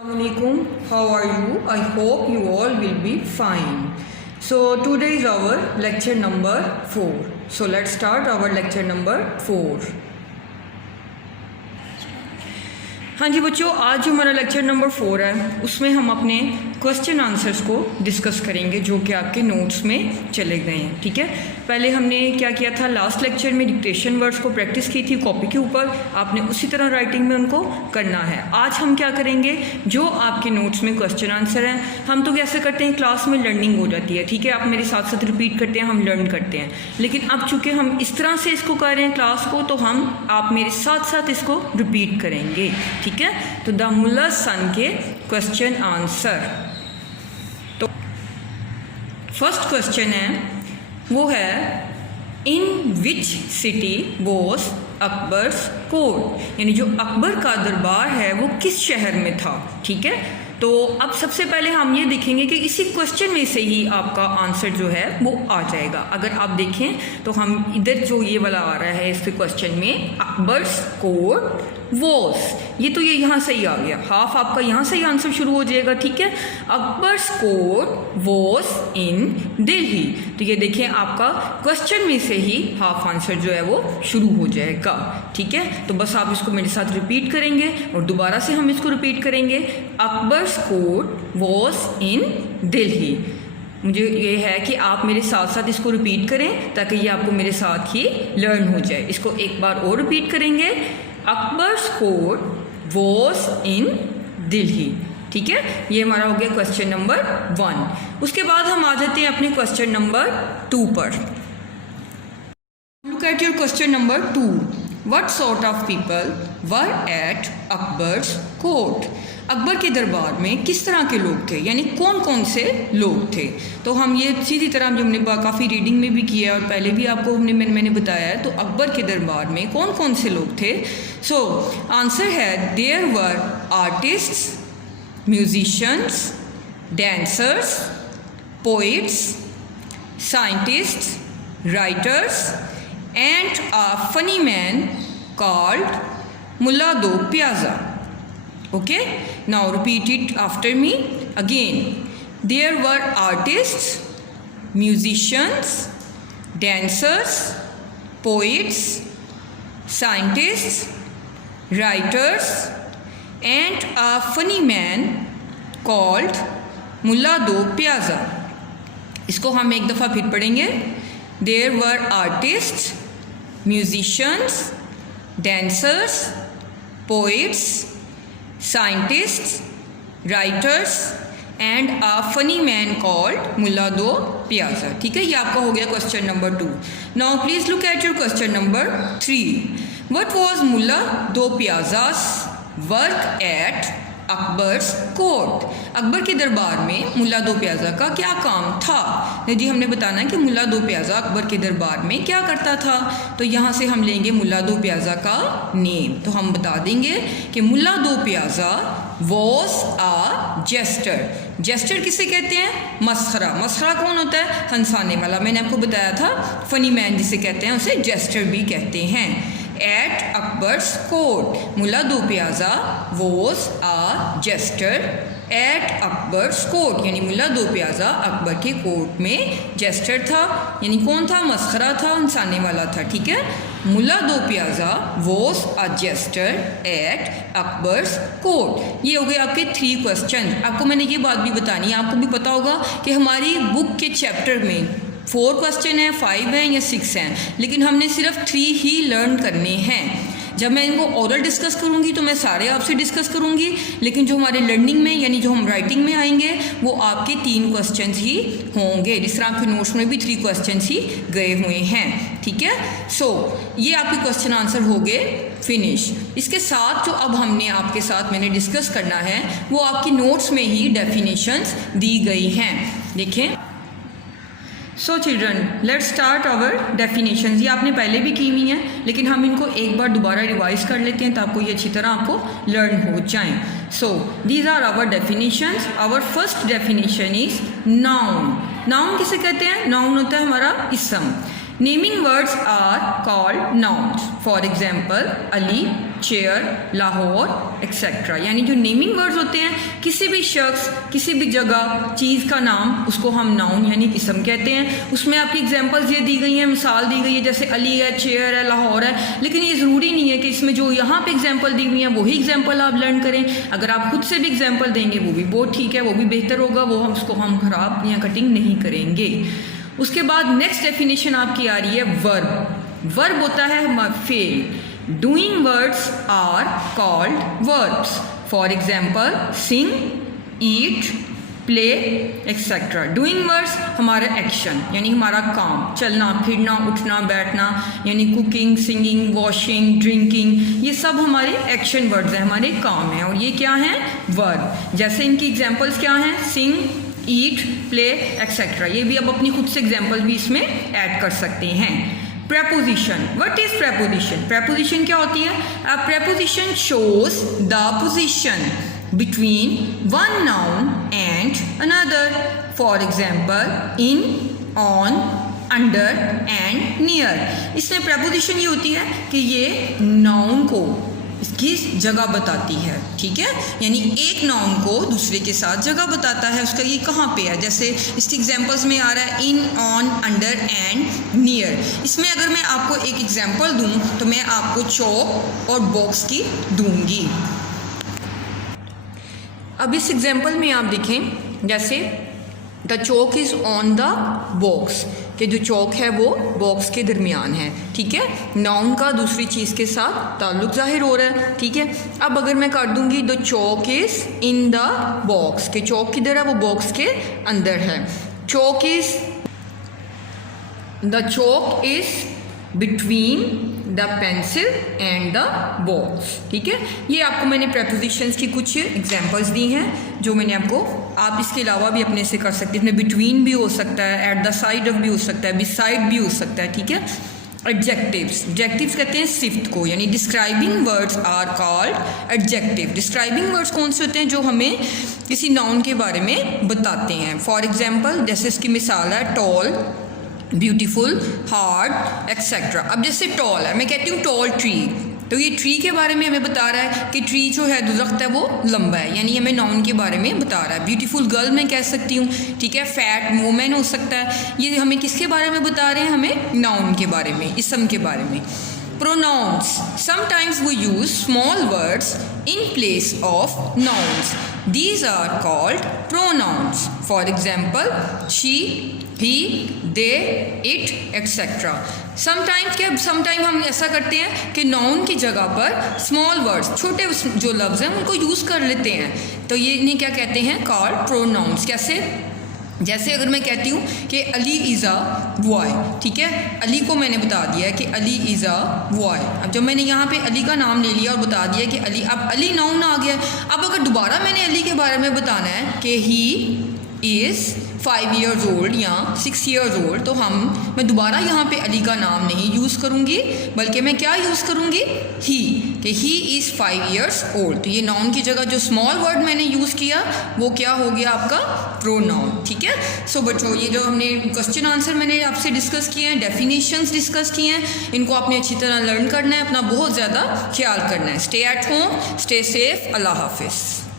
Assalamualaikum, how are you? I hope you all will be fine. So today is our lecture number 4. So let's start our lecture number 4. हाँ जी बच्चों, आज जो हमारा lecture number 4 है उसमें हम अपने क्वेश्चन आंसर्स को डिस्कस करेंगे जो कि आपके नोट्स में चले गए हैं। ठीक है, पहले हमने क्या किया था, लास्ट लेक्चर में डिक्टेशन वर्ड्स को प्रैक्टिस की थी कॉपी के ऊपर, आपने उसी तरह राइटिंग में उनको करना है। आज हम क्या करेंगे, जो आपके नोट्स में क्वेश्चन आंसर हैं, हम तो कैसे करते हैं, क्लास में लर्निंग हो जाती है। ठीक है, आप मेरे साथ साथ रिपीट करते हैं, हम लर्न करते हैं। लेकिन अब चूँकि हम इस तरह से इसको कर रहे हैं क्लास को, तो आप मेरे साथ साथ इसको रिपीट करेंगे। ठीक है, तो द मुल्ला's सन के क्वेश्चन आंसर। तो फर्स्ट क्वेश्चन है, वो है in which city was Akbar's court, यानी जो अकबर का दरबार है वो किस शहर में था। ठीक है, तो अब सबसे पहले हम ये देखेंगे कि इसी क्वेश्चन में से ही आपका आंसर जो है वो आ जाएगा। अगर आप देखें तो हम इधर जो ये वाला आ रहा है इसके क्वेश्चन में, अकबर्स कोर्ट वॉज, ये तो ये यहाँ से ही आ गया, हाफ आपका यहाँ से ही आंसर शुरू हो जाएगा। ठीक है, Akbar's court was in Delhi, तो ये देखें आपका क्वेश्चन में से ही हाफ आंसर जो है वो शुरू हो जाएगा। ठीक है, तो बस आप इसको मेरे साथ रिपीट करेंगे और दोबारा से हम इसको रिपीट करेंगे, Akbar's court was in Delhi. मुझे ये है कि आप मेरे साथ साथ इसको रिपीट करें ताकि ये आपको मेरे साथ ही लर्न हो जाए। इसको एक बार और रिपीट करेंगे, Akbar's court was in Delhi. ठीक है, ये हमारा हो गया क्वेश्चन नंबर 1। उसके बाद हम आ जाते हैं अपने क्वेश्चन नंबर 2 पर। Look at your question number 2। What sort of people were at Akbar's court, Akbar के दरबार में किस तरह के लोग थे, यानी कौन कौन से लोग थे। तो हम ये सीधी तरह जो हमने काफ़ी रीडिंग में भी किया और पहले भी आपको मैंने बताया है, तो अकबर के दरबार में कौन कौन से लोग थे। सो आंसर है, there were artists, musicians, dancers, poets, scientists, writers and a funny man called Mullah Do Piazza. Okay, now repeat it after me again. There were artists, musicians, dancers, poets, scientists, writers and a funny man called Mullah Do Piazza. इसको हम एक दफ़ा फिर पढ़ेंगे। There were artists, musicians, dancers, poets, scientists, writers and a funny man called Mullah Do Piazza. ठीक है, ये आपका हो गया question number 2। Now please look at your question number 3. What was Mullah Do Piazza's work at Akbar's court, Akbar के दरबार में मुल्ला दो प्याज़ा का क्या काम था। जी हमने बताना है कि मुल्ला दो प्याज़ा अकबर के दरबार में क्या करता था, तो यहाँ से हम लेंगे मुल्ला दो प्याज़ा का नेम। तो हम बता देंगे कि मुल्ला Do Piyaza was a gesture. Gesture किसे कहते हैं, मस्खरा। मस्खरा कौन होता है, हंसाने वाला। मैंने आपको बताया था फनी मैन जिसे कहते हैं उसे जेस्टर भी कहते हैं। Eight Akbar's court, Mulla Do Piyaza was a jester at Akbar's court, यानी मुल्ला दो प्याज़ा अकबर के कोर्ट में जेस्टर था, यानी कौन था, मस्खरा था, हंसाने वाला था। ठीक है, Mulla Do Piyaza was a jester at Akbar's court. ये हो गए आपके 3 क्वेश्चन। आपको मैंने ये बात भी बतानी है, आपको भी पता होगा कि हमारी बुक के चैप्टर में 4 क्वेश्चन हैं, 5 हैं या 6 हैं, लेकिन हमने सिर्फ 3 ही लर्न करने हैं। जब मैं इनको ओरल डिस्कस करूंगी तो मैं सारे आपसे डिस्कस करूंगी, लेकिन जो हमारे लर्निंग में यानी जो हम राइटिंग में आएंगे वो आपके 3 क्वेश्चंस ही होंगे, जिस तरह आपके नोट्स में भी 3 क्वेश्चंस ही गए हुए हैं। ठीक है, सो ये आपके क्वेश्चन आंसर हो गए फिनिश। इसके साथ जो अब हमने आपके साथ मैंने डिस्कस करना है वो आपकी नोट्स में ही डेफिनेशंस दी गई हैं। देखें, so children let's start our definitions. ये आपने पहले भी की हुई हैं, लेकिन हम इनको एक बार दोबारा रिवाइज कर लेते हैं ताकि ये अच्छी तरह आपको लर्न हो जाएं। So these are our definitions. Our first definition is noun. Noun किसे कहते हैं, नाउन होता है हमारा इसम। Naming words are called nouns. For example Ali, chair, Lahore etcetera. यानी जो नेमिंग वर्ड्स होते हैं, किसी भी शख्स, किसी भी जगह, चीज़ का नाम, उसको हम नाउन यानी इसम कहते हैं। उसमें आपकी एग्जांपल्स ये दी गई हैं, मिसाल दी गई है, जैसे अली है, चेयर है, लाहौर है। लेकिन ये ज़रूरी नहीं है कि इसमें जो यहाँ पे एग्जांपल दी हुई हैं वही एग्जांपल आप लर्न करें। अगर आप खुद से भी एग्जांपल देंगे वो भी बहुत ठीक है, वो भी बेहतर होगा, वो उसको हम ख़राब या कटिंग नहीं करेंगे। उसके बाद नेक्स्ट डेफिनेशन आपकी आ रही है वर्ब। वर्ब होता है फेल। Doing words are called verbs. For example sing, eat, play etcetera. Doing words हमारा एक्शन यानी हमारा काम, चलना फिरना उठना बैठना, यानी कुकिंग, सिंगिंग, वॉशिंग, ड्रिंकिंग, ये सब हमारे एक्शन वर्ड्स हैं, हमारे काम हैं। और ये क्या हैं? वर्ब। जैसे इनकी एग्जांपल्स क्या हैं? सिंग, ईट, प्ले एक्सेट्रा। ये भी अब अपनी खुद से एग्जांपल भी इसमें ऐड कर सकते हैं। preposition, what is preposition? preposition क्या होती है? A preposition shows the position between one noun and another. For example, in, on, under and near. इसमें preposition ये होती है कि ये noun को इसकी जगह बताती है, ठीक है, यानी एक नाउन को दूसरे के साथ जगह बताता है, उसका ये कहाँ पे है। जैसे इसके एग्जांपल्स में आ रहा है इन, ऑन, अंडर एंड नियर। इसमें अगर मैं आपको एक एग्जांपल दूं तो मैं आपको चौक और बॉक्स की दूंगी। अब इस एग्जांपल में आप देखें, जैसे the chalk is on the box, कि जो चौक है वो बॉक्स के दरमियान है, ठीक है। नाउन का दूसरी चीज़ के साथ ताल्लुक़ ज़ाहिर हो रहा है, ठीक है। अब अगर मैं कर दूंगी the chalk is in the box, कि चौक किधर है? वो बॉक्स के अंदर है। Chalk is, the chalk is between the pencil and the box, ठीक है। ये आपको मैंने प्रेपोजिशंस की कुछ एग्जांपल्स दी हैं जो मैंने आपको, आप इसके अलावा भी अपने से कर सकते हैं। इसमें बिटवीन भी हो सकता है, एट द साइड ऑफ भी हो सकता है, बिसाइड भी हो सकता है, ठीक है। एडजेक्टिव्स, एडजेक्टिव्स कहते हैं सिफ्त को, यानी describing words are called adjective. Describing words कौन से होते हैं? जो हमें किसी नाउन के बारे में बताते हैं। फॉर एग्जाम्पल, जैसे इसकी मिसाल है टॉल, ब्यूटीफुल, हार्ड एक्सेट्रा। अब जैसे टॉल है, मैं कहती हूँ टॉल ट्री, तो ये ट्री के बारे में हमें बता रहा है कि ट्री जो है, दरख्त है, वो लंबा है, यानी हमें नाउन के बारे में बता रहा है। ब्यूटीफुल गर्ल मैं कह सकती हूँ, ठीक है। फैट वुमेन हो सकता है। ये हमें किसके बारे में बता रहे हैं? हमें नाउन के बारे में, इसम के बारे में। Pronouns. Sometimes we use small words in place of nouns. These are called pronouns. For example, she, he, they, it, etc. Sometimes हम ऐसा करते हैं कि नाउन की जगह पर स्मॉल वर्ड्स, छोटे जो लफ्ज़ हैं उनको यूज़ कर लेते हैं, तो ये इन्हें क्या कहते हैं? Called pronouns. कैसे? जैसे अगर मैं कहती हूँ कि अली इज़ अ बॉय, ठीक है, अली को मैंने बता दिया है कि अली इज़ अ बॉय। अब जब मैंने यहाँ पे अली का नाम ले लिया और बता दिया कि अली, अब अली नाउन आ गया। अब अगर दोबारा मैंने अली के बारे में बताना है कि ही इज़ 5 years old या 6 years old, तो मैं दोबारा यहाँ पे अली का नाम नहीं यूज़ करूँगी, बल्कि मैं क्या यूज़ करूँगी? ही, कि ही इज़ 5 years old। तो ये नाउन की जगह जो स्मॉल वर्ड मैंने यूज़ किया वो क्या हो गया? आपका प्रोनाउन, ठीक है। सो बच्चों, ये जो हमने क्वेश्चन आंसर मैंने आपसे डिस्कस किए हैं, डेफिनेशंस डिस्कस किए हैं, इनको आपने अच्छी तरह लर्न करना है, अपना बहुत ज़्यादा ख्याल करना है। Stay at home, stay safe, Allah हाफिज़।